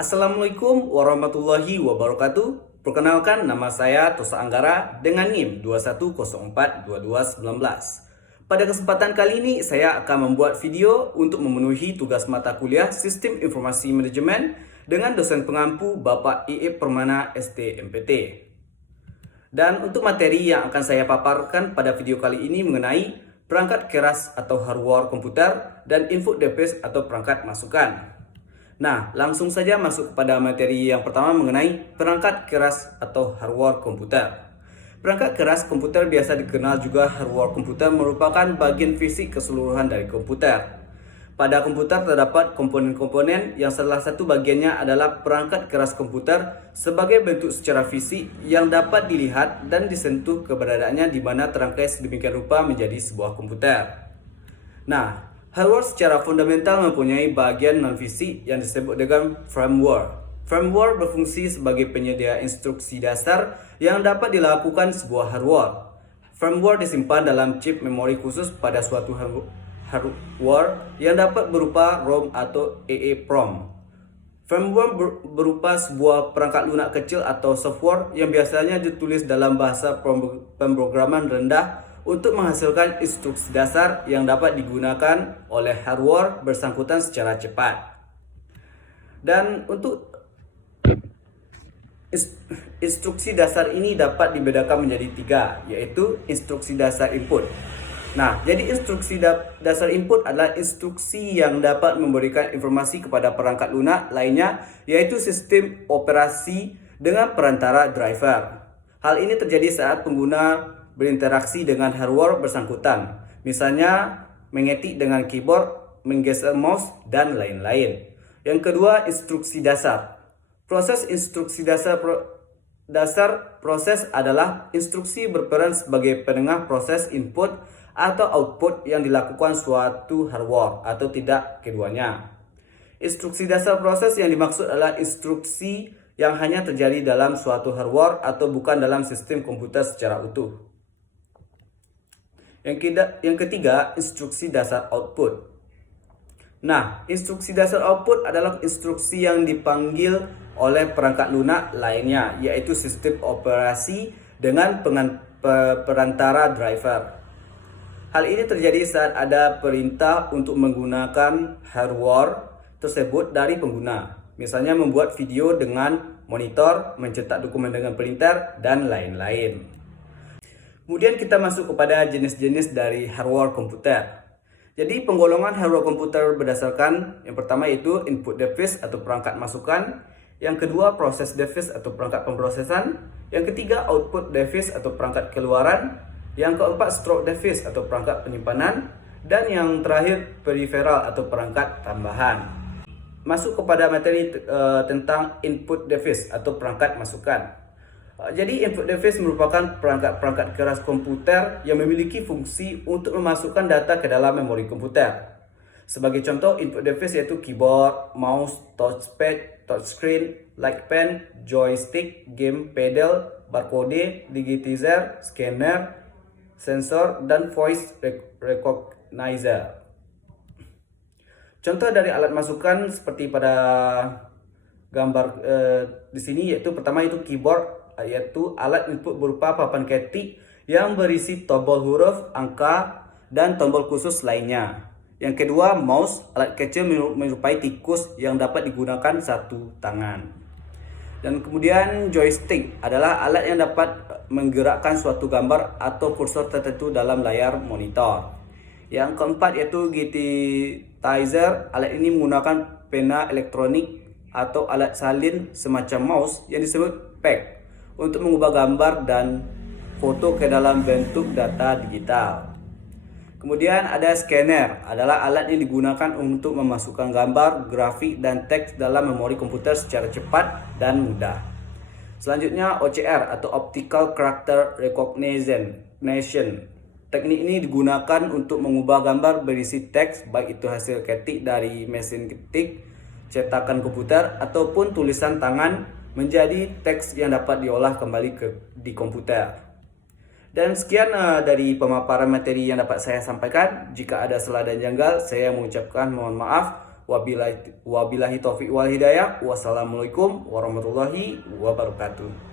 Assalamualaikum warahmatullahi wabarakatuh. Perkenalkan, nama saya Tosa Anggara dengan NIM 21042219. Pada kesempatan kali ini saya akan membuat video untuk memenuhi tugas mata kuliah Sistem Informasi Manajemen dengan dosen pengampu Bapak Iip Permana STMPT. Dan untuk materi yang akan saya paparkan pada video kali ini mengenai perangkat keras atau hardware komputer dan input device atau perangkat masukan. Nah, langsung saja masuk kepada materi yang pertama mengenai perangkat keras atau hardware komputer. Perangkat keras komputer biasa dikenal juga hardware komputer merupakan bagian fisik keseluruhan dari komputer. Pada komputer terdapat komponen-komponen yang salah satu bagiannya adalah perangkat keras komputer sebagai bentuk secara fisik yang dapat dilihat dan disentuh keberadaannya di mana terangkai sedemikian rupa menjadi sebuah komputer. Nah, hardware secara fundamental mempunyai bagian non-fisik yang disebut dengan firmware. Firmware berfungsi sebagai penyedia instruksi dasar yang dapat dilakukan sebuah hardware. Firmware disimpan dalam chip memori khusus pada suatu hardware yang dapat berupa ROM atau EEPROM. Firmware berupa sebuah perangkat lunak kecil atau software yang biasanya ditulis dalam bahasa pemrograman rendah untuk menghasilkan instruksi dasar yang dapat digunakan oleh hardware bersangkutan secara cepat. Dan untuk instruksi dasar ini dapat dibedakan menjadi tiga, yaitu instruksi dasar input. Nah, jadi instruksi dasar input adalah instruksi yang dapat memberikan informasi kepada perangkat lunak lainnya, yaitu sistem operasi dengan perantara driver. Hal ini terjadi saat pengguna berinteraksi dengan hardware bersangkutan, misalnya mengetik dengan keyboard, menggeser mouse, dan lain-lain. Yang kedua, instruksi dasar. Proses instruksi dasar proses adalah instruksi berperan sebagai penengah proses input atau output yang dilakukan suatu hardware atau tidak keduanya. Instruksi dasar proses yang dimaksud adalah instruksi yang hanya terjadi dalam suatu hardware atau bukan dalam sistem komputer secara utuh. Yang ketiga, instruksi dasar output. Nah, instruksi dasar output adalah instruksi yang dipanggil oleh perangkat lunak lainnya, yaitu sistem operasi dengan perantara driver. Hal ini terjadi saat ada perintah untuk menggunakan hardware tersebut dari pengguna, misalnya membuat video dengan monitor, mencetak dokumen dengan printer, dan lain-lain. Kemudian kita masuk kepada jenis-jenis dari hardware komputer. Jadi penggolongan hardware komputer berdasarkan yang pertama itu input device atau perangkat masukan, yang kedua process device atau perangkat pemrosesan, yang ketiga output device atau perangkat keluaran, yang keempat stroke device atau perangkat penyimpanan, dan yang terakhir peripheral atau perangkat tambahan. Masuk kepada materi tentang input device atau perangkat masukan. Jadi input device merupakan perangkat-perangkat keras komputer yang memiliki fungsi untuk memasukkan data ke dalam memori komputer. Sebagai contoh, input device yaitu keyboard, mouse, touchpad, touchscreen, light pen, joystick, game pedal, barcode, digitizer, scanner, sensor, dan voice recognizer. Contoh dari alat masukan seperti pada gambar di sini yaitu pertama itu keyboard, yaitu alat input berupa papan ketik yang berisi tombol huruf, angka, dan tombol khusus lainnya. Yang kedua, mouse, alat kecil menyerupai tikus yang dapat digunakan satu tangan. Dan kemudian joystick adalah alat yang dapat menggerakkan suatu gambar atau kursor tertentu dalam layar monitor. Yang keempat yaitu digitizer, alat ini menggunakan pena elektronik atau alat salin semacam mouse yang disebut peg untuk mengubah gambar dan foto ke dalam bentuk data digital. Kemudian ada scanner, adalah alat yang digunakan untuk memasukkan gambar, grafik, dan teks dalam memori komputer secara cepat dan mudah. Selanjutnya OCR atau Optical Character Recognition. Teknik ini digunakan untuk mengubah gambar berisi teks, baik itu hasil ketik dari mesin ketik, cetakan komputer, ataupun tulisan tangan menjadi teks yang dapat diolah kembali di komputer. Dan sekian dari pemaparan materi yang dapat saya sampaikan. Jika ada salah dan janggal, saya mengucapkan mohon maaf. Wabillahi taufiq wal hidayah. Wassalamualaikum warahmatullahi wabarakatuh.